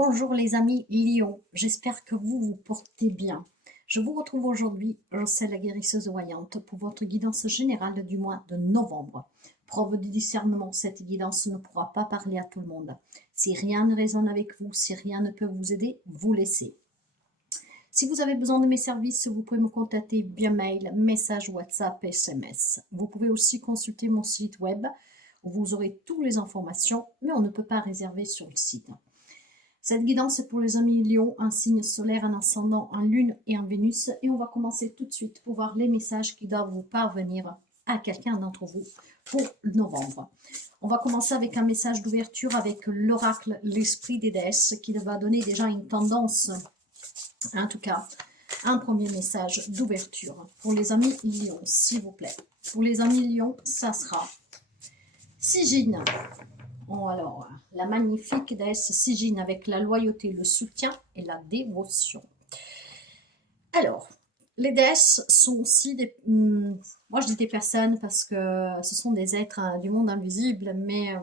Bonjour les amis Lion, j'espère que vous vous portez bien. Je vous retrouve aujourd'hui, Roselle la guérisseuse voyante, pour votre guidance générale du mois de novembre. Preuve de discernement, cette guidance ne pourra pas parler à tout le monde. Si rien ne résonne avec vous, si rien ne peut vous aider, vous laissez. Si vous avez besoin de mes services, vous pouvez me contacter via mail, message WhatsApp, SMS. Vous pouvez aussi consulter mon site web où vous aurez toutes les informations, mais on ne peut pas réserver sur le site. Cette guidance est pour les amis Lion, un signe solaire, un ascendant, un lune et un Vénus. Et on va commencer tout de suite pour voir les messages qui doivent vous parvenir à quelqu'un d'entre vous pour novembre. On va commencer avec un message d'ouverture avec l'oracle, l'esprit des déesses, qui va donner déjà une tendance, en tout cas, un premier message d'ouverture pour les amis Lion, s'il vous plaît. Pour les amis Lion, ça sera Sigine. Oh, alors, la magnifique déesse Sigine avec la loyauté, le soutien et la dévotion. Alors, les déesses sont aussi des... moi, je dis des personnes parce que ce sont des êtres du monde invisible, mais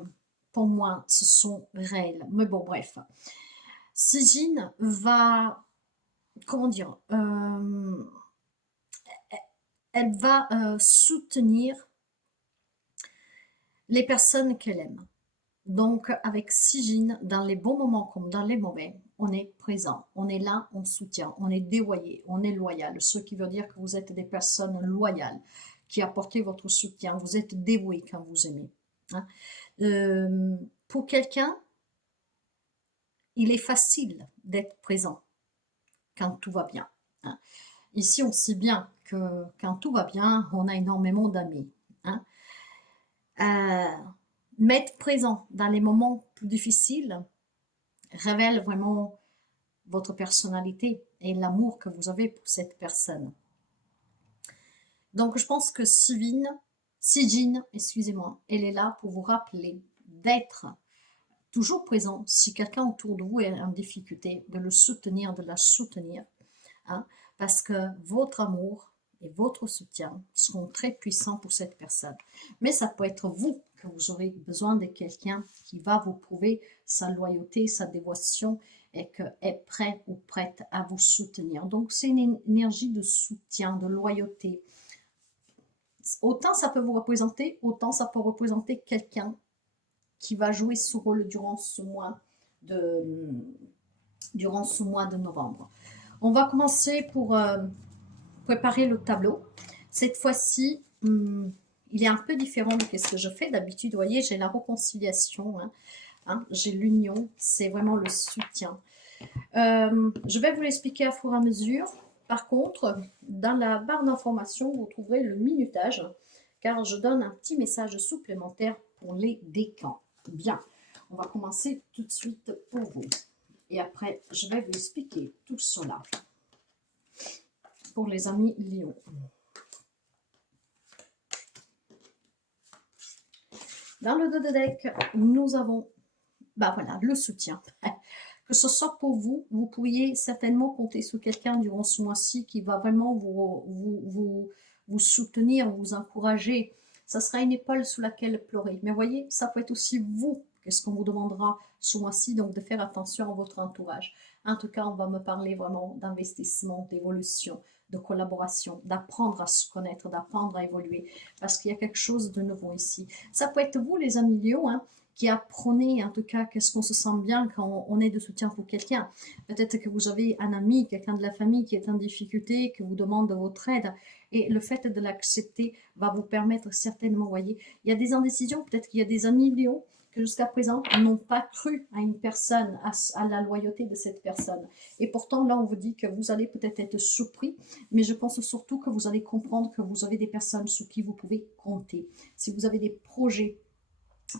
pour moi, ce sont réels. Mais bon, bref. Sigine va... Comment dire elle va soutenir les personnes qu'elle aime. Donc, avec Sigine, dans les bons moments comme dans les mauvais, on est présent, on est là, on soutient, on est dévoyé, on est loyal. Ce qui veut dire que vous êtes des personnes loyales, qui apportez votre soutien, vous êtes dévoué quand vous aimez. Hein. Pour quelqu'un, il est facile d'être présent quand tout va bien. Hein. Ici, on sait bien que quand tout va bien, on a énormément d'amis. Hein. Mais être présent dans les moments plus difficiles révèle vraiment votre personnalité et l'amour que vous avez pour cette personne. Donc je pense que Sigine, excusez-moi, elle est là pour vous rappeler d'être toujours présent si quelqu'un autour de vous est en difficulté, de le soutenir, de la soutenir, hein, parce que votre amour et votre soutien seront très puissants pour cette personne. Mais ça peut être vous que vous aurez besoin de quelqu'un qui va vous prouver sa loyauté, sa dévotion et qui est prêt ou prête à vous soutenir. Donc c'est une énergie de soutien, de loyauté. Autant ça peut vous représenter, autant ça peut représenter quelqu'un qui va jouer ce rôle durant ce mois de novembre. On va commencer pour préparer le tableau. Cette fois-ci, il est un peu différent de ce que je fais d'habitude. Vous voyez, j'ai la réconciliation, j'ai l'union, c'est vraiment le soutien. Je vais vous l'expliquer à fur et à mesure. Par contre, dans la barre d'information, vous trouverez le minutage, car je donne un petit message supplémentaire pour les décans. Bien, on va commencer tout de suite pour vous. Et après, je vais vous expliquer tout cela pour les amis Lion. Dans le dos de deck, nous avons voilà, le soutien. Que ce soit pour vous, vous pourriez certainement compter sur quelqu'un durant ce mois-ci qui va vraiment vous soutenir, vous encourager. Ça sera une épaule sous laquelle pleurer. Mais voyez, ça peut être aussi vous, qu'est-ce qu'on vous demandera ce mois-ci, donc de faire attention à votre entourage. En tout cas, on va me parler vraiment d'investissement, d'évolution, de collaboration, d'apprendre à se connaître, d'apprendre à évoluer, parce qu'il y a quelque chose de nouveau ici. Ça peut être vous, les amis Lion, qui apprenez en tout cas qu'est-ce qu'on se sent bien quand on est de soutien pour quelqu'un. Peut-être que vous avez un ami, quelqu'un de la famille qui est en difficulté, qui vous demande votre aide, et le fait de l'accepter va vous permettre certainement, voyez, il y a des indécisions, peut-être qu'il y a des amis Lion que jusqu'à présent n'ont pas cru à une personne, à la loyauté de cette personne. Et pourtant, là, on vous dit que vous allez peut-être être surpris, mais je pense surtout que vous allez comprendre que vous avez des personnes sur qui vous pouvez compter. Si vous avez des projets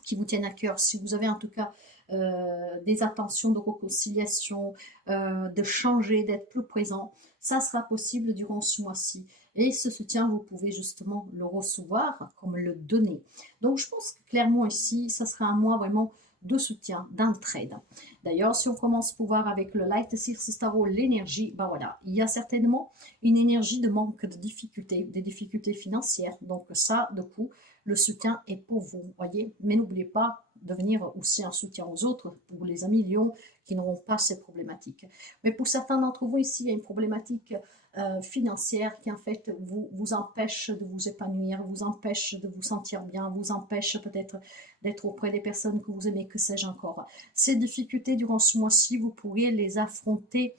qui vous tiennent à cœur, si vous avez en tout cas des attentions de réconciliation, de changer, d'être plus présent, ça sera possible durant ce mois-ci. Et ce soutien, vous pouvez justement le recevoir comme le donner. Donc je pense que clairement ici, ça sera un mois vraiment de soutien, d'entraide. D'ailleurs, si on commence pour voir avec le Light Circe Tarot, l'énergie, voilà, il y a certainement une énergie de manque de difficultés, des difficultés financières. Donc ça, de coup, le soutien est pour vous, voyez. Mais n'oubliez pas, devenir aussi un soutien aux autres, pour les amis lions qui n'auront pas ces problématiques. Mais pour certains d'entre vous ici, il y a une problématique financière qui en fait vous empêche de vous épanouir, vous empêche de vous sentir bien, vous empêche peut-être d'être auprès des personnes que vous aimez, que sais-je encore. Ces difficultés durant ce mois-ci, vous pourriez les affronter,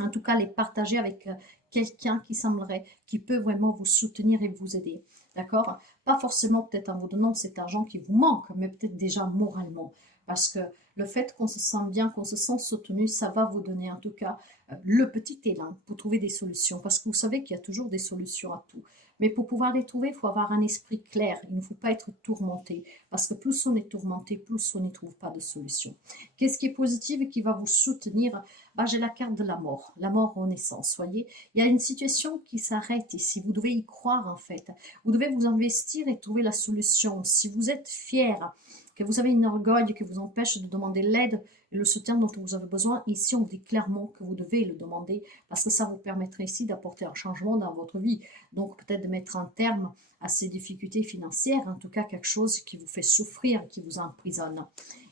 en tout cas les partager avec quelqu'un qui semblerait, qui peut vraiment vous soutenir et vous aider. D'accord? Pas forcément peut-être en vous donnant cet argent qui vous manque, mais peut-être déjà moralement. Parce que le fait qu'on se sent bien, qu'on se sent soutenu, ça va vous donner en tout cas le petit élan pour trouver des solutions. Parce que vous savez qu'il y a toujours des solutions à tout. Mais pour pouvoir les trouver, il faut avoir un esprit clair. Il ne faut pas être tourmenté. Parce que plus on est tourmenté, plus on n'y trouve pas de solution. Qu'est-ce qui est positif et qui va vous soutenir? J'ai la carte de la mort en naissance, voyez. Il y a une situation qui s'arrête ici. Vous devez y croire en fait. Vous devez vous investir et trouver la solution. Si vous êtes fier, que vous avez une orgueil qui vous empêche de demander l'aide et le soutien dont vous avez besoin, ici on dit clairement que vous devez le demander parce que ça vous permettrait ici d'apporter un changement dans votre vie. Donc peut-être de mettre un terme à ces difficultés financières, en tout cas quelque chose qui vous fait souffrir, qui vous emprisonne.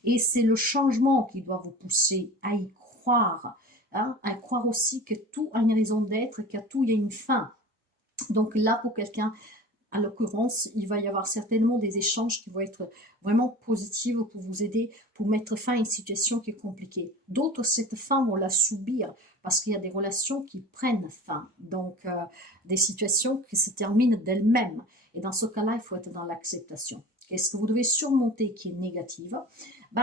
Et c'est le changement qui doit vous pousser à y croire, hein, à croire aussi que tout a une raison d'être, qu'à tout il y a une fin. Donc là, pour quelqu'un, en l'occurrence, il va y avoir certainement des échanges qui vont être vraiment positifs pour vous aider, pour mettre fin à une situation qui est compliquée. D'autres, cette fin vont la subir parce qu'il y a des relations qui prennent fin, donc des situations qui se terminent d'elles-mêmes. Et dans ce cas-là, il faut être dans l'acceptation. Qu'est-ce que vous devez surmonter qui est négative?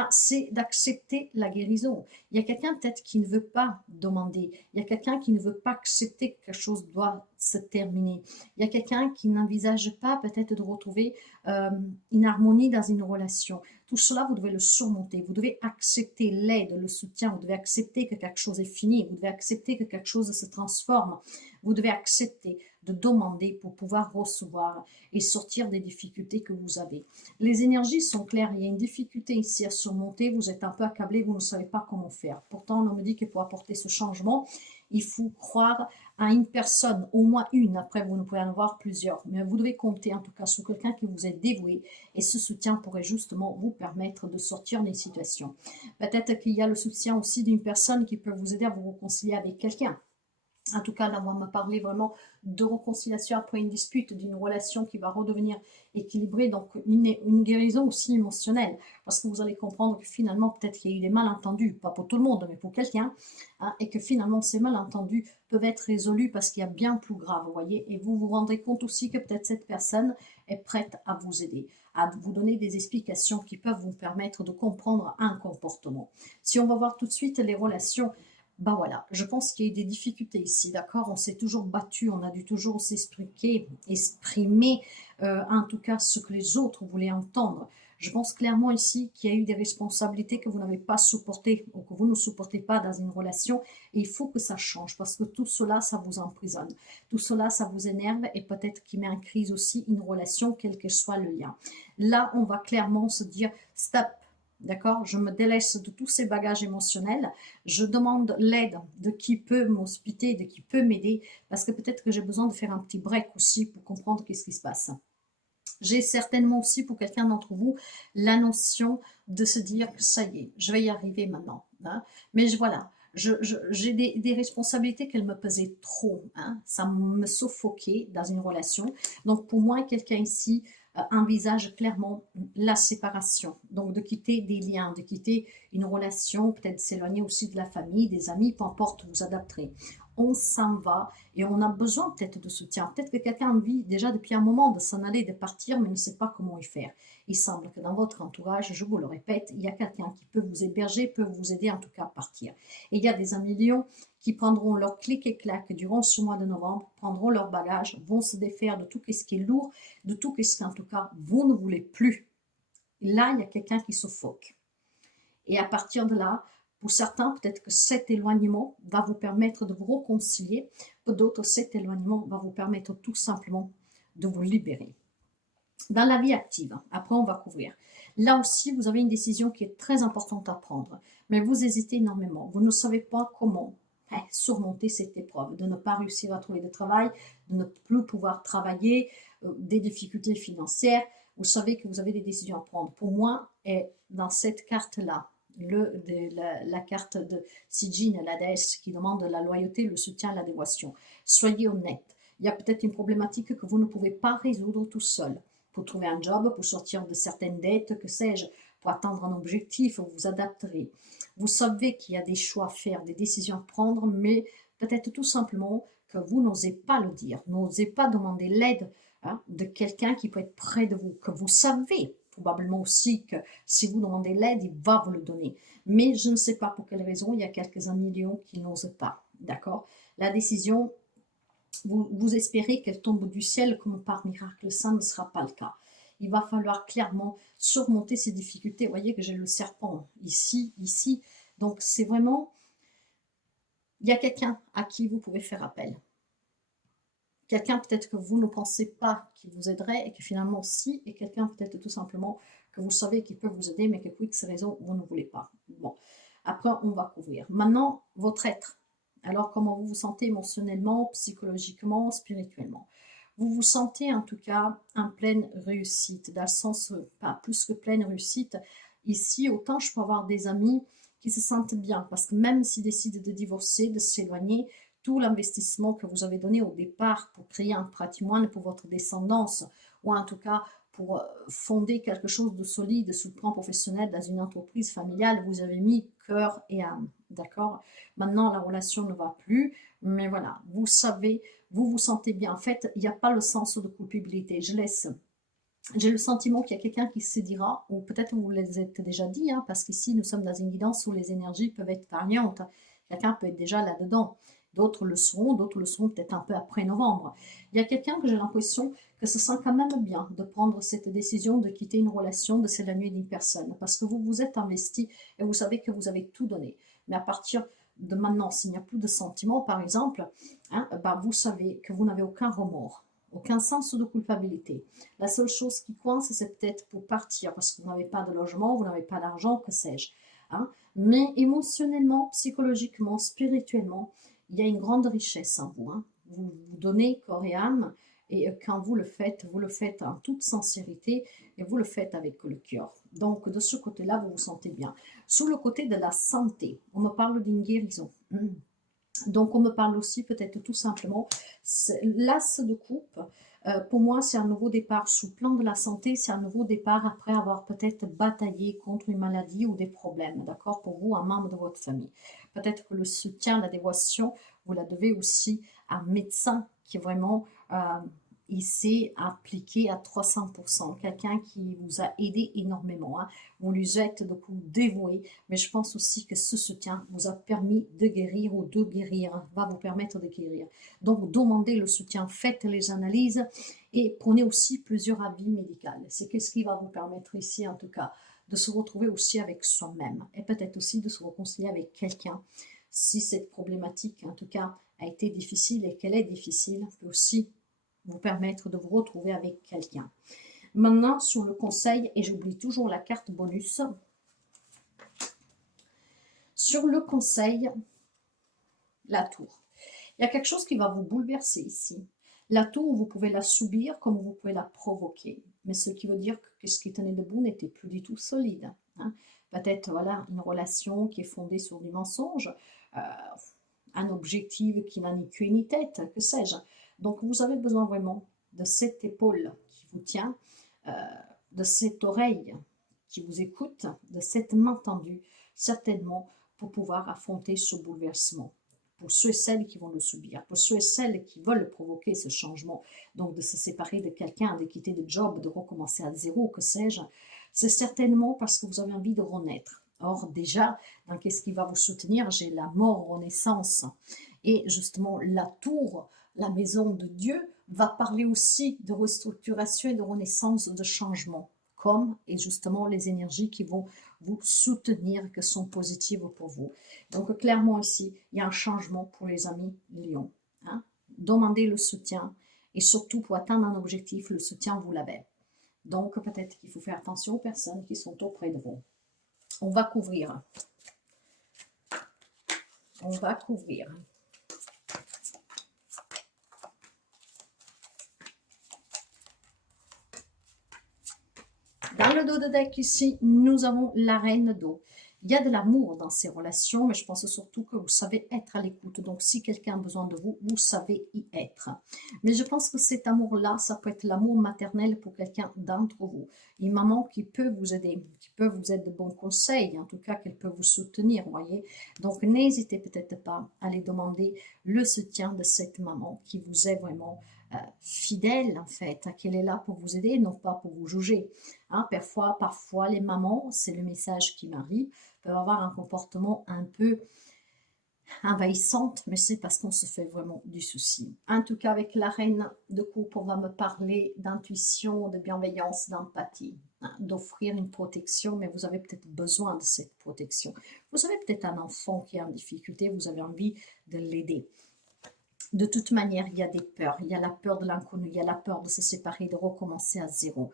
C'est d'accepter la guérison. Il y a quelqu'un peut-être qui ne veut pas demander. Il y a quelqu'un qui ne veut pas accepter que quelque chose doit se terminer. Il y a quelqu'un qui n'envisage pas peut-être de retrouver une harmonie dans une relation. Tout cela, vous devez le surmonter. Vous devez accepter l'aide, le soutien. Vous devez accepter que quelque chose est fini. Vous devez accepter que quelque chose se transforme. Vous devez accepter de demander pour pouvoir recevoir et sortir des difficultés que vous avez. Les énergies sont claires. Il y a une difficulté ici à surmonter. Vous êtes un peu accablé. Vous ne savez pas comment faire. Pourtant, on me dit que pour apporter ce changement, il faut croire à une personne, au moins une. Après, vous ne pouvez en avoir plusieurs. Mais vous devez compter en tout cas sur quelqu'un qui vous est dévoué. Et ce soutien pourrait justement vous permettre de sortir des situations. Peut-être qu'il y a le soutien aussi d'une personne qui peut vous aider à vous réconcilier avec quelqu'un. En tout cas, là, on va me parler vraiment de réconciliation après une dispute, d'une relation qui va redevenir équilibrée, donc une guérison aussi émotionnelle, parce que vous allez comprendre que finalement, peut-être qu'il y a eu des malentendus, pas pour tout le monde, mais pour quelqu'un, hein, et que finalement, ces malentendus peuvent être résolus parce qu'il y a bien plus grave, vous voyez, et vous vous rendrez compte aussi que peut-être cette personne est prête à vous aider, à vous donner des explications qui peuvent vous permettre de comprendre un comportement. Si on va voir tout de suite les relations, voilà, je pense qu'il y a eu des difficultés ici, d'accord? On s'est toujours battu, on a dû toujours s'expliquer, exprimer en tout cas ce que les autres voulaient entendre. Je pense clairement ici qu'il y a eu des responsabilités que vous n'avez pas supportées ou que vous ne supportez pas dans une relation et il faut que ça change parce que tout cela, ça vous emprisonne. Tout cela, ça vous énerve et peut-être qu'il met en crise aussi une relation, quel que soit le lien. Là, on va clairement se dire stop. D'accord? Je me délaisse de tous ces bagages émotionnels. Je demande l'aide de qui peut m'hospiter, de qui peut m'aider, parce que peut-être que j'ai besoin de faire un petit break aussi pour comprendre qu'est-ce qui se passe. J'ai certainement aussi pour quelqu'un d'entre vous la notion de se dire que ça y est, je vais y arriver maintenant. Hein? Mais voilà, j'ai des responsabilités qu'elles me pesaient trop. Hein? Ça me suffoquait dans une relation. Donc pour moi, quelqu'un ici envisage clairement la séparation. Donc de quitter des liens, de quitter une relation, peut-être s'éloigner aussi de la famille, des amis, peu importe, vous adapterez. On s'en va et on a besoin peut-être de soutien. Peut-être que quelqu'un a envie déjà depuis un moment de s'en aller, de partir, mais ne sait pas comment y faire. Il semble que dans votre entourage, je vous le répète, il y a quelqu'un qui peut vous héberger, peut vous aider en tout cas à partir. Et il y a des amis lions qui prendront leur clic et clac durant ce mois de novembre, prendront leur bagage, vont se défaire de tout ce qui est lourd, de tout ce qu'en tout cas vous ne voulez plus. Et là, il y a quelqu'un qui suffoque. Et à partir de là, pour certains, peut-être que cet éloignement va vous permettre de vous réconcilier. Pour d'autres, cet éloignement va vous permettre tout simplement de vous libérer. Dans la vie active, après on va couvrir. Là aussi, vous avez une décision qui est très importante à prendre. Mais vous hésitez énormément. Vous ne savez pas comment surmonter cette épreuve, de ne pas réussir à trouver de travail, de ne plus pouvoir travailler, des difficultés financières. Vous savez que vous avez des décisions à prendre. Pour moi, et dans cette carte-là, la carte de Sijin, la déesse qui demande la loyauté, le soutien, la dévotion. Soyez honnête. Il y a peut-être une problématique que vous ne pouvez pas résoudre tout seul. Pour trouver un job, pour sortir de certaines dettes, que sais-je, pour atteindre un objectif, vous vous adapterez. Vous savez qu'il y a des choix à faire, des décisions à prendre, mais peut-être tout simplement que vous n'osez pas le dire, n'osez pas demander l'aide de quelqu'un qui peut être près de vous, que vous savez probablement aussi que si vous demandez l'aide, il va vous le donner. Mais je ne sais pas pour quelle raison, il y a quelques-uns millions qui n'osent pas. D'accord? La décision, vous espérez qu'elle tombe du ciel comme par miracle, ça ne sera pas le cas. Il va falloir clairement surmonter ces difficultés. Vous voyez que j'ai le serpent ici, ici. Donc c'est vraiment, il y a quelqu'un à qui vous pouvez faire appel. Quelqu'un peut-être que vous ne pensez pas qui vous aiderait et que finalement si, et quelqu'un peut-être tout simplement que vous savez qu'il peut vous aider mais que pour X raison vous ne voulez pas. Bon, après on va couvrir. Maintenant, votre être. Alors comment vous vous sentez émotionnellement, psychologiquement, spirituellement? Vous vous sentez en tout cas en pleine réussite, dans le sens, pas plus que pleine réussite. Ici, autant je peux avoir des amis qui se sentent bien, parce que même s'ils décident de divorcer, de s'éloigner, tout l'investissement que vous avez donné au départ pour créer un patrimoine pour votre descendance, ou en tout cas pour fonder quelque chose de solide sur le plan professionnel dans une entreprise familiale, vous avez mis cœur et âme, d'accord? Maintenant, la relation ne va plus, mais voilà, vous savez, vous vous sentez bien. En fait, il n'y a pas le sens de culpabilité. J'ai le sentiment qu'il y a quelqu'un qui se dira, ou peut-être vous les êtes déjà dit, parce qu'ici nous sommes dans une guidance où les énergies peuvent être variantes. Quelqu'un peut être déjà là-dedans. D'autres le seront peut-être un peu après novembre. Il y a quelqu'un que j'ai l'impression que se sent quand même bien de prendre cette décision de quitter une relation, de s'éloigner d'une personne, parce que vous vous êtes investi et vous savez que vous avez tout donné. Mais à partir de maintenant, s'il n'y a plus de sentiments, par exemple, vous savez que vous n'avez aucun remords, aucun sens de culpabilité. La seule chose qui coince, c'est peut-être pour partir, parce que vous n'avez pas de logement, vous n'avez pas d'argent, que sais-je. Mais émotionnellement, psychologiquement, spirituellement, il y a une grande richesse en vous. Vous vous donnez corps et âme, et quand vous le faites en toute sincérité, et vous le faites avec le cœur. Donc, de ce côté-là, vous vous sentez bien. Sur le côté de la santé, on me parle d'une guérison. Donc, on me parle aussi peut-être tout simplement, l'as de coupe, pour moi, c'est un nouveau départ. Sous le plan de la santé, c'est un nouveau départ après avoir peut-être bataillé contre une maladie ou des problèmes, d'accord? Pour vous, un membre de votre famille. Peut-être que le soutien, la dévotion, vous la devez aussi à un médecin qui est vraiment il s'est appliqué à 300%. Quelqu'un qui vous a aidé énormément. Vous lui êtes de coup dévoué, mais je pense aussi que ce soutien vous a permis de guérir ou de guérir, va vous permettre de guérir. Donc, demandez le soutien, faites les analyses et prenez aussi plusieurs avis médicaux. C'est ce qui va vous permettre ici, en tout cas, de se retrouver aussi avec soi-même et peut-être aussi de se réconcilier avec quelqu'un. Si cette problématique, en tout cas, a été difficile et qu'elle est difficile, peut aussi vous permettre de vous retrouver avec quelqu'un. Maintenant, sur le conseil, et j'oublie toujours la carte bonus. Sur le conseil, la tour. Il y a quelque chose qui va vous bouleverser ici. La tour, vous pouvez la subir comme vous pouvez la provoquer. Mais ce qui veut dire que ce qui tenait debout n'était plus du tout solide. Peut-être voilà, une relation qui est fondée sur du mensonge, un objectif qui n'a ni queue ni tête, que sais-je. Donc vous avez besoin vraiment de cette épaule qui vous tient, de cette oreille qui vous écoute, de cette main tendue, certainement pour pouvoir affronter ce bouleversement. Pour ceux et celles qui vont le subir, pour ceux et celles qui veulent provoquer ce changement, donc de se séparer de quelqu'un, de quitter le job, de recommencer à zéro, que sais-je, c'est certainement parce que vous avez envie de renaître. Or déjà, dans qu'est-ce qui va vous soutenir? J'ai la mort, renaissance. Et justement, la tour, la maison de Dieu, va parler aussi de restructuration et de renaissance, de changement, comme et justement les énergies qui vont vous soutenir, que sont positives pour vous. Donc clairement ici, il y a un changement pour les amis Lion. Demandez le soutien et surtout pour atteindre un objectif, le soutien vous l'avez. Donc peut-être qu'il faut faire attention aux personnes qui sont auprès de vous. On va couvrir. On va couvrir. Dans le dos de deck ici, nous avons la reine d'eau. Il y a de l'amour dans ces relations, mais je pense surtout que vous savez être à l'écoute. Donc, si quelqu'un a besoin de vous, vous savez y être. Mais je pense que cet amour-là, ça peut être l'amour maternel pour quelqu'un d'entre vous. Une maman qui peut vous aider, qui peut vous aider de bons conseils, en tout cas qu'elle peut vous soutenir, voyez. Donc, n'hésitez peut-être pas à aller demander le soutien de cette maman qui vous est vraiment fidèle, en fait, qu'elle est là pour vous aider, non pas pour vous juger. Hein, parfois, les mamans, c'est le message qui m'arrive, peuvent avoir un comportement un peu envahissante, mais c'est parce qu'on se fait vraiment du souci. En tout cas, avec la reine de coupe, on va me parler d'intuition, de bienveillance, d'empathie, hein, d'offrir une protection, mais vous avez peut-être besoin de cette protection. Vous avez peut-être un enfant qui est en difficulté, vous avez envie de l'aider. De toute manière, il y a des peurs. Il y a la peur de l'inconnu, il y a la peur de se séparer, de recommencer à zéro.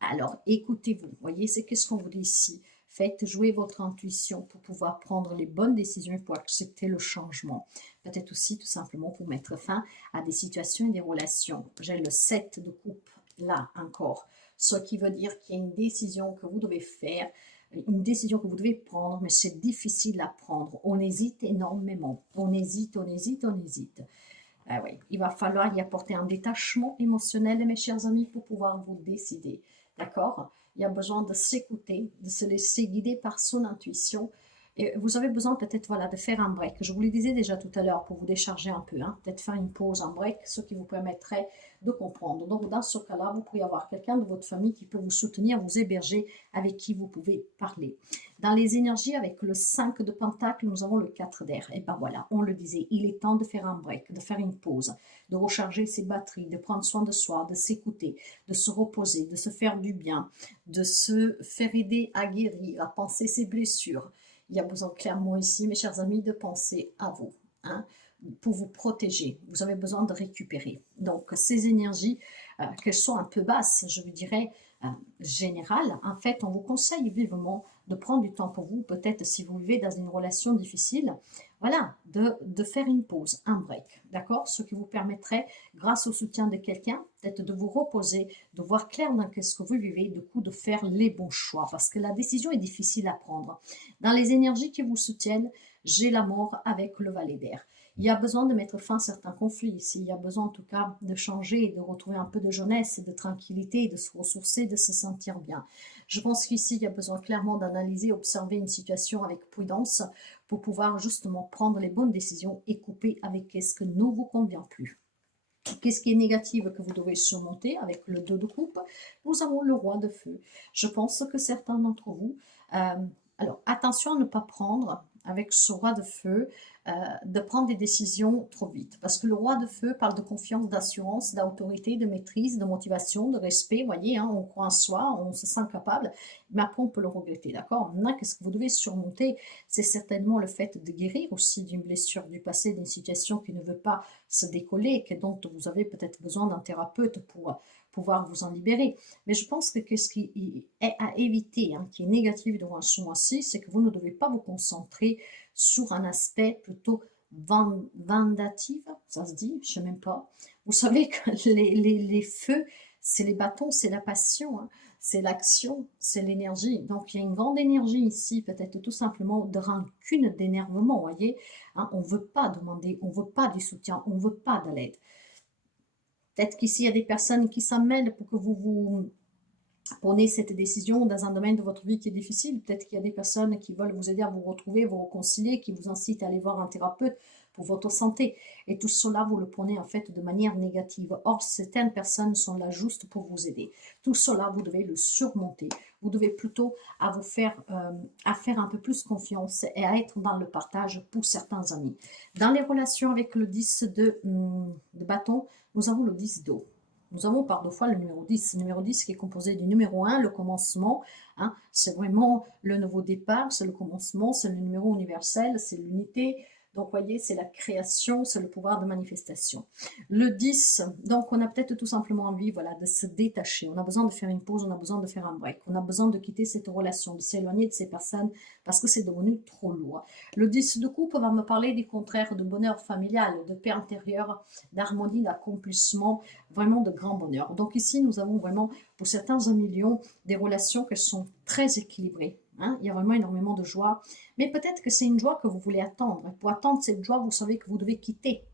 Alors, écoutez-vous. Voyez, c'est qu'est-ce qu'on vous dit ici. Faites jouer votre intuition pour pouvoir prendre les bonnes décisions et pour accepter le changement. Peut-être aussi tout simplement pour mettre fin à des situations et des relations. J'ai le 7 de coupe là encore. Ce qui veut dire qu'il y a une décision que vous devez faire, une décision que vous devez prendre, mais c'est difficile à prendre. On hésite énormément. On hésite, on hésite, on hésite. Ah oui, il va falloir y apporter un détachement émotionnel, mes chers amis, pour pouvoir vous décider. D'accord? Il y a besoin de s'écouter, de se laisser guider par son intuition. Et vous avez besoin peut-être voilà, de faire un break. Je vous le disais déjà tout à l'heure pour vous décharger un peu. Hein, peut-être faire une pause, un break, ce qui vous permettrait de comprendre. Donc dans ce cas-là, vous pourriez avoir quelqu'un de votre famille qui peut vous soutenir, vous héberger, avec qui vous pouvez parler. Dans les énergies, avec le 5 de Pentacle, nous avons le 4 d'air. Et ben voilà, on le disait, il est temps de faire un break, de faire une pause, de recharger ses batteries, de prendre soin de soi, de s'écouter, de se reposer, de se faire du bien, de se faire aider à guérir, à penser ses blessures. Il y a besoin clairement ici, mes chers amis, de penser à vous, hein, pour vous protéger. Vous avez besoin de récupérer. Donc, ces énergies, qu'elles soient un peu basses, je vous dirais, générales, en fait, on vous conseille vivement de prendre du temps pour vous, peut-être si vous vivez dans une relation difficile, voilà, de faire une pause, un break, d'accord? Ce qui vous permettrait, grâce au soutien de quelqu'un, peut-être de vous reposer, de voir clair dans ce que vous vivez, du coup de faire les bons choix, parce que la décision est difficile à prendre. Dans les énergies qui vous soutiennent, j'ai la mort avec le valet d'air. Il y a besoin de mettre fin à certains conflits ici. Il y a besoin en tout cas de changer, de retrouver un peu de jeunesse, de tranquillité, de se ressourcer, de se sentir bien. Je pense qu'ici, il y a besoin clairement d'analyser, observer une situation avec prudence pour pouvoir justement prendre les bonnes décisions et couper avec ce que ne vous convient plus. Qu'est-ce qui est négatif que vous devez surmonter avec le 2 de coupe? Nous avons le roi de feu. Je pense que certains d'entre vous, alors attention à ne pas prendre avec ce roi de feu, de prendre des décisions trop vite. Parce que le roi de feu parle de confiance, d'assurance, d'autorité, de maîtrise, de motivation, de respect. Vous voyez, hein, on croit en soi, on se sent capable, mais après on peut le regretter. D'accord? Maintenant, qu'est-ce que vous devez surmonter? C'est certainement le fait de guérir aussi d'une blessure du passé, d'une situation qui ne veut pas se décoller, et dont vous avez peut-être besoin d'un thérapeute pour pouvoir vous en libérer. Mais je pense que ce qui est à éviter, hein, qui est négatif dans ce mois-ci, c'est que vous ne devez pas vous concentrer sur un aspect plutôt vendatif, ça se dit, je ne sais même pas. Vous savez que les feux, c'est les bâtons, c'est la passion, hein, c'est l'action, c'est l'énergie. Donc il y a une grande énergie ici, peut-être tout simplement de rancune, d'énervement, vous voyez. Hein, on ne veut pas demander, on ne veut pas du soutien, on ne veut pas de l'aide. Peut-être qu'ici, il y a des personnes qui s'en mêlent pour que vous prenez cette décision dans un domaine de votre vie qui est difficile. Peut-être qu'il y a des personnes qui veulent vous aider à vous retrouver, vous réconcilier, qui vous incitent à aller voir un thérapeute pour votre santé. Et tout cela, vous le prenez en fait de manière négative. Or, certaines personnes sont là juste pour vous aider. Tout cela, vous devez le surmonter. Vous devez plutôt à faire un peu plus confiance et à être dans le partage pour certains amis. Dans les relations avec le 10 de bâton, nous avons le 10 d'eau. Nous avons par deux fois le numéro 10. Le numéro 10 qui est composé du numéro 1, le commencement. Hein, c'est vraiment le nouveau départ, c'est le commencement, c'est le numéro universel, c'est l'unité, Donc, vous voyez, c'est la création, c'est le pouvoir de manifestation. Le 10, donc on a peut-être tout simplement envie, voilà, de se détacher. On a besoin de faire une pause, on a besoin de faire un break. On a besoin de quitter cette relation, de s'éloigner de ces personnes parce que c'est devenu trop lourd. Le 10 de coupe va me parler du contraire de bonheur familial, de paix intérieure, d'harmonie, d'accomplissement, vraiment de grand bonheur. Donc ici, nous avons vraiment, pour certains 1 million, des relations qui sont très équilibrées. Hein, il y a vraiment énormément de joie, mais peut-être que c'est une joie que vous voulez attendre. Et pour attendre cette joie, vous savez que vous devez quitter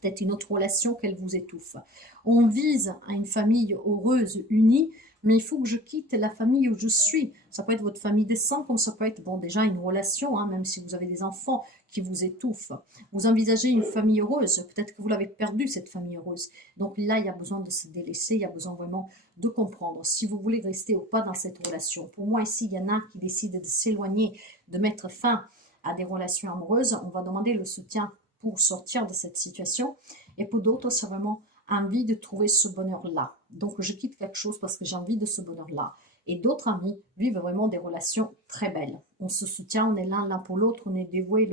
peut-être une autre relation qu'elle vous étouffe. On vise à une famille heureuse, unie, mais il faut que je quitte la famille où je suis. Ça peut être votre famille de sang, comme ça peut être bon, déjà une relation, hein, même si vous avez des enfants qui vous étouffent. Vous envisagez une famille heureuse, peut-être que vous l'avez perdue, cette famille heureuse. Donc là, il y a besoin de se délaisser, il y a besoin vraiment de comprendre si vous voulez rester ou pas dans cette relation. Pour moi, ici, il y en a qui décident de s'éloigner, de mettre fin à des relations amoureuses. On va demander le soutien pour sortir de cette situation. Et pour d'autres, c'est vraiment envie de trouver ce bonheur-là. Donc, je quitte quelque chose parce que j'ai envie de ce bonheur-là. Et d'autres amis vivent vraiment des relations très belles. On se soutient, on est l'un pour l'autre, on est dévoués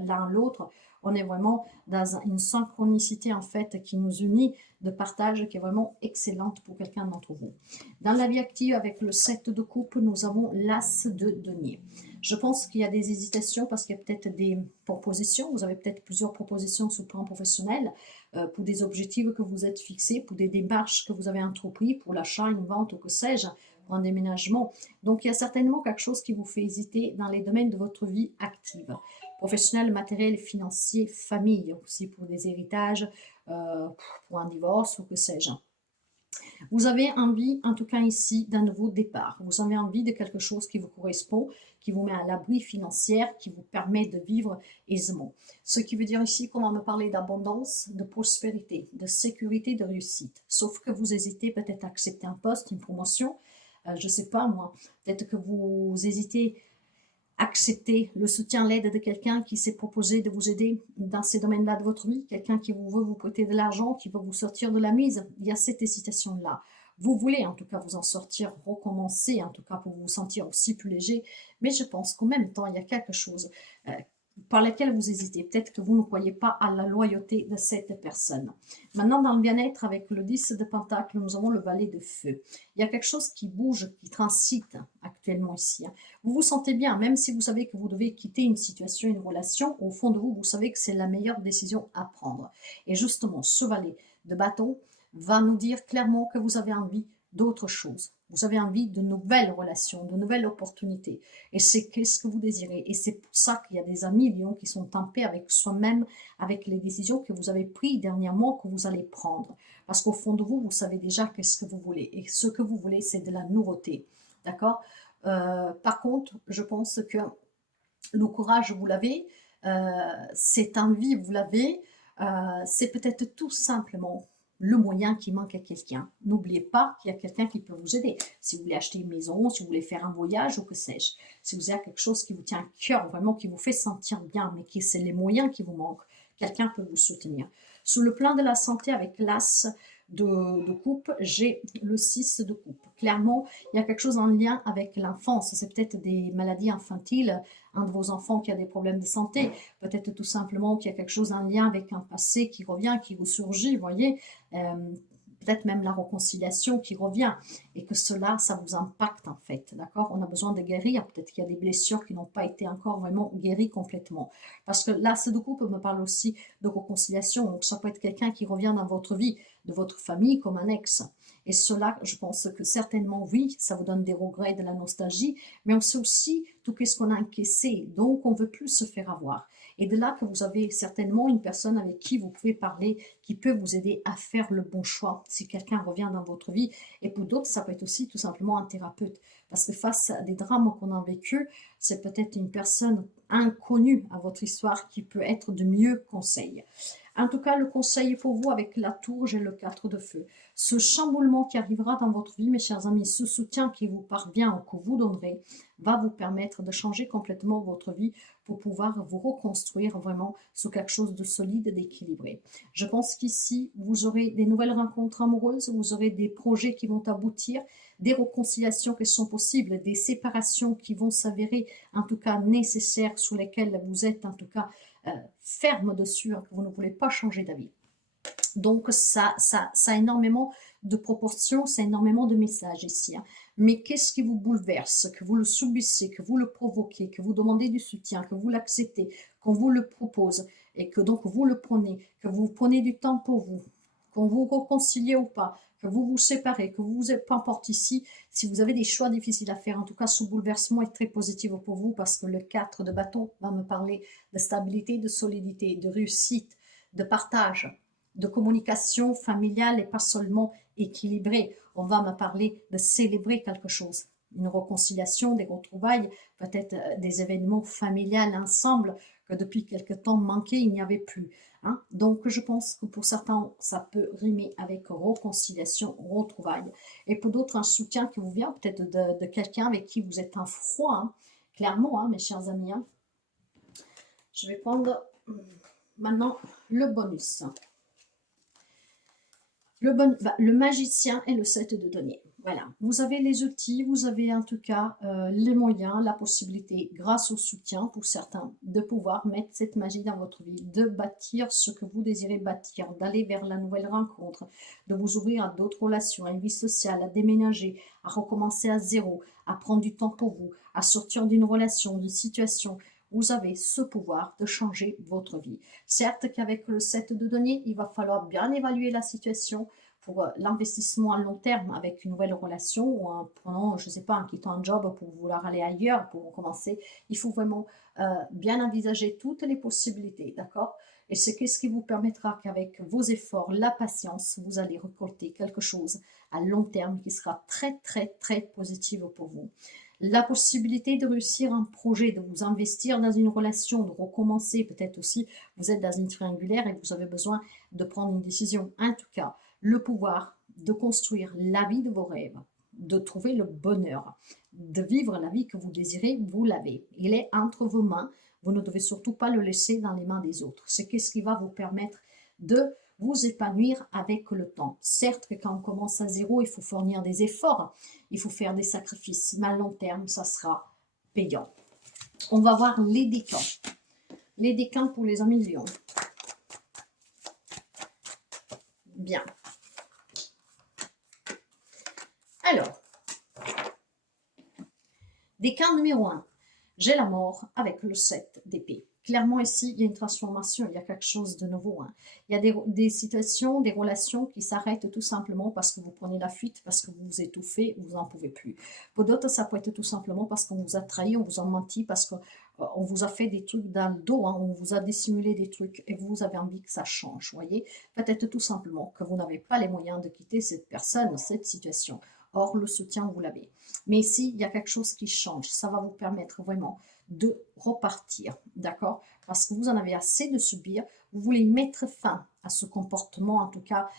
l'un à l'autre. On est vraiment dans une synchronicité en fait qui nous unit de partage qui est vraiment excellente pour quelqu'un d'entre vous. Dans la vie active avec le 7 de coupe, nous avons l'as de denier. Je pense qu'il y a des hésitations parce qu'il y a peut-être des propositions. Vous avez peut-être plusieurs propositions sur le plan professionnel pour des objectifs que vous êtes fixés, pour des démarches que vous avez entreprises, pour l'achat, une vente ou que sais-je, pour un déménagement. Donc, il y a certainement quelque chose qui vous fait hésiter dans les domaines de votre vie active. Professionnel, matériel, financier, famille, aussi pour des héritages, pour un divorce ou que sais-je. Vous avez envie, en tout cas ici, d'un nouveau départ. Vous avez envie de quelque chose qui vous correspond, qui vous met à l'abri financier, qui vous permet de vivre aisément. Ce qui veut dire ici qu'on va me parler d'abondance, de prospérité, de sécurité, de réussite. Sauf que vous hésitez peut-être à accepter un poste, une promotion, je ne sais pas moi, peut-être que vous hésitez accepter le soutien, l'aide de quelqu'un qui s'est proposé de vous aider dans ces domaines-là de votre vie, quelqu'un qui veut vous prêter de l'argent, qui veut vous sortir de la mise. Il y a cette hésitation-là. Vous voulez en tout cas vous en sortir, recommencer, en tout cas pour vous sentir aussi plus léger, mais je pense qu'en même temps, il y a quelque chose par laquelle vous hésitez. Peut-être que vous ne croyez pas à la loyauté de cette personne. Maintenant, dans le bien-être, avec le 10 de Pentacle, nous avons le valet de feu. Il y a quelque chose qui bouge, qui transite actuellement ici. Vous vous sentez bien, même si vous savez que vous devez quitter une situation, une relation, au fond de vous, vous savez que c'est la meilleure décision à prendre. Et justement, ce valet de bâton va nous dire clairement que vous avez envie d'autre chose. Vous avez envie de nouvelles relations, de nouvelles opportunités. Et c'est qu'est-ce que vous désirez. Et c'est pour ça qu'il y a des amis lions qui sont en paix avec soi-même, avec les décisions que vous avez prises dernièrement, que vous allez prendre. Parce qu'au fond de vous, vous savez déjà qu'est-ce que vous voulez. Et ce que vous voulez, c'est de la nouveauté. D'accord? Par contre, je pense que le courage, vous l'avez. Cette envie, vous l'avez. C'est peut-être tout simplement le moyen qui manque à quelqu'un. N'oubliez pas qu'il y a quelqu'un qui peut vous aider. Si vous voulez acheter une maison, si vous voulez faire un voyage ou que sais-je. Si vous avez quelque chose qui vous tient à cœur, vraiment qui vous fait sentir bien, mais qui c'est les moyens qui vous manquent, quelqu'un peut vous soutenir. Sur le plan de la santé, avec l'as de coupe, j'ai le 6 de coupe. Clairement, il y a quelque chose en lien avec l'enfance. C'est peut-être des maladies infantiles, un de vos enfants qui a des problèmes de santé, peut-être tout simplement qu'il y a quelque chose en lien avec un passé qui revient, qui vous surgit, vous voyez, peut-être même la réconciliation qui revient, et que cela, ça vous impacte en fait, d'accord? On a besoin de guérir, peut-être qu'il y a des blessures qui n'ont pas été encore vraiment guéries complètement. Parce que l'as de coupe me parle aussi de réconciliation, donc ça peut être quelqu'un qui revient dans votre vie, de votre famille comme un ex. Et cela, je pense que certainement, oui, ça vous donne des regrets, de la nostalgie, mais on sait aussi tout ce qu'on a encaissé, donc on ne veut plus se faire avoir. Et de là que vous avez certainement une personne avec qui vous pouvez parler, qui peut vous aider à faire le bon choix, si quelqu'un revient dans votre vie. Et pour d'autres, ça peut être aussi tout simplement un thérapeute. Parce que face à des drames qu'on a vécu, c'est peut-être une personne inconnue à votre histoire qui peut être de mieux conseil. En tout cas, le conseil pour vous avec la tourge et le 4 de feu. Ce chamboulement qui arrivera dans votre vie, mes chers amis, ce soutien qui vous parvient ou que vous donnerez, va vous permettre de changer complètement votre vie pour pouvoir vous reconstruire vraiment sur quelque chose de solide et d'équilibré. Je pense qu'ici, vous aurez des nouvelles rencontres amoureuses, vous aurez des projets qui vont aboutir, des réconciliations qui sont possibles, des séparations qui vont s'avérer en tout cas nécessaires, sur lesquelles vous êtes en tout cas ferme dessus, hein, que vous ne voulez pas changer d'avis. Donc, ça a énormément de proportions, ça a énormément de messages ici. Hein. Mais qu'est-ce qui vous bouleverse, que vous le subissez, que vous le provoquez, que vous demandez du soutien, que vous l'acceptez, qu'on vous le propose, et que donc vous le prenez, que vous prenez du temps pour vous, qu'on vous réconciliez ou pas, que vous vous séparez, que vous vous peu importe ici, si vous avez des choix difficiles à faire, en tout cas ce bouleversement est très positif pour vous parce que le 4 de bâton va me parler de stabilité, de solidité, de réussite, de partage, de communication familiale et pas seulement équilibrée. On va me parler de célébrer quelque chose, une réconciliation, des retrouvailles, peut-être des événements familiales ensemble que depuis quelque temps manquaient, il n'y avait plus. Hein. Donc je pense que pour certains, ça peut rimer avec réconciliation, retrouvailles. Et pour d'autres, un soutien qui vous vient peut-être de quelqu'un avec qui vous êtes en froid, hein. Clairement, hein, mes chers amis. Hein. Je vais prendre maintenant le bonus. Le magicien et le 7 de denier. Voilà, vous avez les outils, vous avez en tout cas les moyens, la possibilité, grâce au soutien pour certains, de pouvoir mettre cette magie dans votre vie, de bâtir ce que vous désirez bâtir, d'aller vers la nouvelle rencontre, de vous ouvrir à d'autres relations, à une vie sociale, à déménager, à recommencer à zéro, à prendre du temps pour vous, à sortir d'une relation, d'une situation. Vous avez ce pouvoir de changer votre vie. Certes qu'avec le 7 de denier, il va falloir bien évaluer la situation pour l'investissement à long terme avec une nouvelle relation ou en prenant, je ne sais pas, en quittant un job pour vouloir aller ailleurs, pour commencer. Il faut vraiment bien envisager toutes les possibilités, d'accord? Et c'est ce qui vous permettra qu'avec vos efforts, la patience, vous allez récolter quelque chose à long terme qui sera très, très, très positif pour vous. La possibilité de réussir un projet, de vous investir dans une relation, de recommencer, peut-être aussi, vous êtes dans une triangulaire et vous avez besoin de prendre une décision. En tout cas, le pouvoir de construire la vie de vos rêves, de trouver le bonheur, de vivre la vie que vous désirez, vous l'avez. Il est entre vos mains. Vous ne devez surtout pas le laisser dans les mains des autres. C'est ce qui va vous permettre de vous épanouir avec le temps. Certes que quand on commence à zéro, il faut fournir des efforts, il faut faire des sacrifices, mais à long terme, ça sera payant. On va voir les décans. Les décans pour les amis Lion. Bien. Alors, décan numéro 1. J'ai la mort avec le 7 d'épée. Clairement ici, il y a une transformation, il y a quelque chose de nouveau. Hein. Il y a des situations, des relations qui s'arrêtent tout simplement parce que vous prenez la fuite, parce que vous vous étouffez, vous n'en pouvez plus. Pour d'autres, ça peut être tout simplement parce qu'on vous a trahi, on vous a menti, parce qu'on vous a fait des trucs dans le dos, hein, on vous a dissimulé des trucs et vous avez envie que ça change, voyez. Peut-être tout simplement que vous n'avez pas les moyens de quitter cette personne, cette situation. Or, le soutien, vous l'avez. Mais ici, il y a quelque chose qui change. Ça va vous permettre vraiment de repartir, d'accord? Parce que vous en avez assez de subir. Vous voulez mettre fin à ce comportement, en tout cas,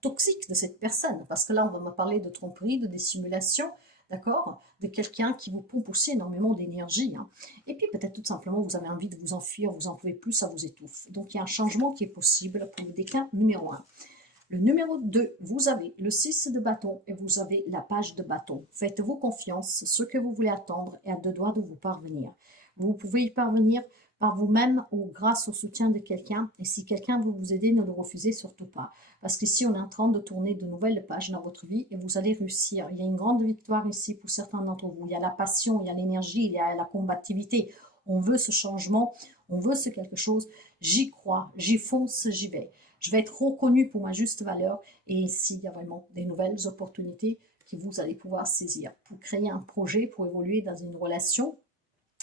toxique de cette personne. Parce que là, on va me parler de tromperie, de dissimulation, d'accord? De quelqu'un qui vous pompe aussi énormément d'énergie. Hein. Et puis, peut-être tout simplement, vous avez envie de vous enfuir, vous n'en pouvez plus, ça vous étouffe. Donc, il y a un changement qui est possible pour le déclin numéro 1. Le numéro 2, vous avez le 6 de bâton et vous avez la page de bâton. Faites-vous confiance, ce que vous voulez attendre est à deux doigts de vous parvenir. Vous pouvez y parvenir par vous-même ou grâce au soutien de quelqu'un. Et si quelqu'un veut vous aider, ne le refusez surtout pas. Parce qu'ici, on est en train de tourner de nouvelles pages dans votre vie et vous allez réussir. Il y a une grande victoire ici pour certains d'entre vous. Il y a la passion, il y a l'énergie, il y a la combativité. On veut ce changement, on veut ce quelque chose. J'y crois, j'y fonce, j'y vais. Je vais être reconnu pour ma juste valeur. Et ici, il y a vraiment des nouvelles opportunités que vous allez pouvoir saisir pour créer un projet, pour évoluer dans une relation,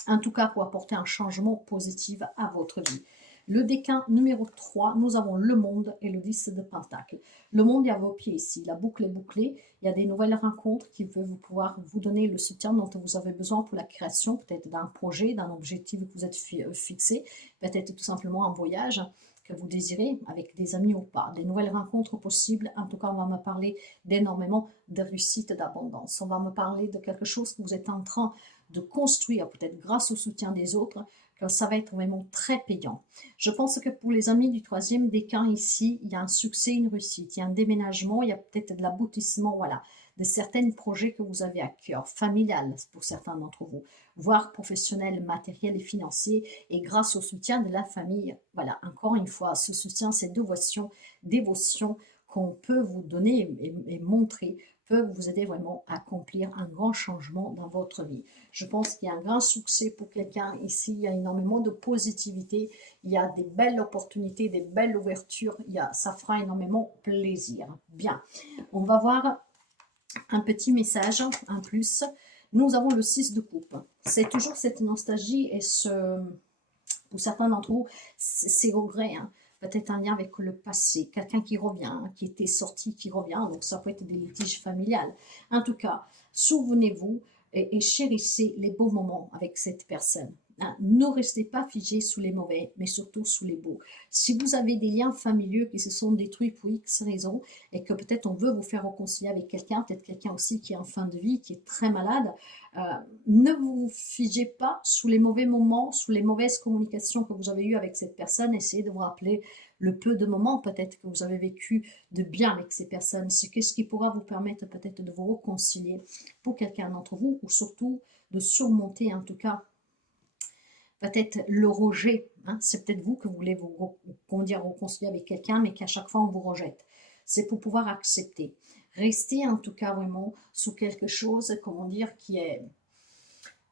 en tout cas pour apporter un changement positif à votre vie. Le décan numéro 3, nous avons le monde et le 10 de pentacle. Le monde est à vos pieds ici, la boucle est bouclée, il y a des nouvelles rencontres qui peuvent pouvoir vous donner le soutien dont vous avez besoin pour la création, peut-être d'un projet, d'un objectif que vous êtes fixé, peut-être tout simplement un voyage que vous désirez, avec des amis ou pas, des nouvelles rencontres possibles. En tout cas, on va me parler d'énormément de réussite, d'abondance. On va me parler de quelque chose que vous êtes en train de construire, peut-être grâce au soutien des autres, que ça va être vraiment très payant. Je pense que pour les amis du troisième décan ici, il y a un succès, une réussite, il y a un déménagement, il y a peut-être de l'aboutissement, voilà, de certains projets que vous avez à cœur, familial pour certains d'entre vous, voire professionnel, matériel et financier, et grâce au soutien de la famille, voilà, encore une fois, ce soutien, cette dévotion qu'on peut vous donner et montrer peut vous aider vraiment à accomplir un grand changement dans votre vie. Je pense qu'il y a un grand succès pour quelqu'un ici, il y a énormément de positivité, il y a des belles opportunités, des belles ouvertures, ça fera énormément plaisir. Bien, on va voir un petit message, un plus. Nous avons le 6 de coupe. C'est toujours cette nostalgie et pour certains d'entre vous, c'est regrets, hein. Peut-être un lien avec le passé, quelqu'un qui revient, hein, qui était sorti, qui revient, donc ça peut être des litiges familiales. En tout cas, souvenez-vous et chérissez les beaux moments avec cette personne. Hein. Ne restez pas figé sous les mauvais, mais surtout sous les beaux. Si vous avez des liens familiaux qui se sont détruits pour X raisons et que peut-être on veut vous faire réconcilier avec quelqu'un, peut-être quelqu'un aussi qui est en fin de vie, qui est très malade, euh, ne vous figez pas sous les mauvais moments, sous les mauvaises communications que vous avez eues avec cette personne. Essayez de vous rappeler le peu de moments peut-être que vous avez vécu de bien avec ces personnes. C'est qu'est-ce qui pourra vous permettre peut-être de vous réconcilier pour quelqu'un d'entre vous, ou surtout de surmonter en tout cas peut-être le rejet. Hein. C'est peut-être vous que vous voulez vous réconcilier avec quelqu'un, mais qu'à chaque fois on vous rejette. C'est pour pouvoir accepter. Rester en tout cas vraiment sous quelque chose, comment dire, qui est...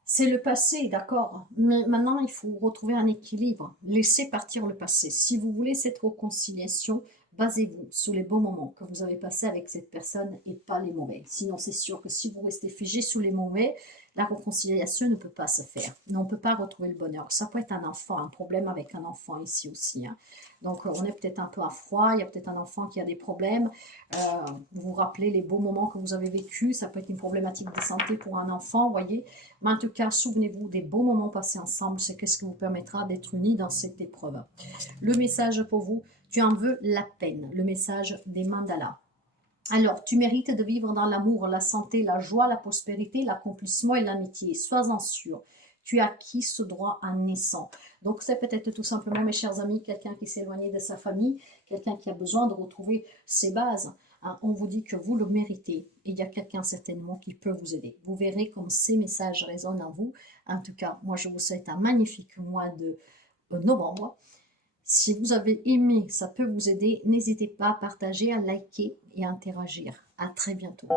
C'est le passé, d'accord, mais maintenant il faut retrouver un équilibre. Laissez partir le passé. Si vous voulez cette réconciliation, basez-vous sur les bons moments que vous avez passés avec cette personne et pas les mauvais. Sinon, c'est sûr que si vous restez figé sous les mauvais, la réconciliation ne peut pas se faire. On ne peut pas retrouver le bonheur. Ça peut être un enfant, un problème avec un enfant ici aussi. Hein. Donc, on est peut-être un peu à froid. Il y a peut-être un enfant qui a des problèmes. Vous vous rappelez les beaux moments que vous avez vécus. Ça peut être une problématique de santé pour un enfant, vous voyez. Mais en tout cas, souvenez-vous des beaux moments passés ensemble. C'est ce qui vous permettra d'être unis dans cette épreuve. Le message pour vous, tu en veux la peine. Le message des mandalas. Alors, tu mérites de vivre dans l'amour, la santé, la joie, la prospérité, l'accomplissement et l'amitié. Sois-en sûr. Tu as acquis ce droit en naissant. Donc, c'est peut-être tout simplement, mes chers amis, quelqu'un qui s'est éloigné de sa famille, quelqu'un qui a besoin de retrouver ses bases. Hein, on vous dit que vous le méritez. Et il y a quelqu'un certainement qui peut vous aider. Vous verrez comme ces messages résonnent en vous. En tout cas, moi, je vous souhaite un magnifique mois de novembre. Si vous avez aimé, ça peut vous aider. N'hésitez pas à partager, à liker et à interagir. À très bientôt.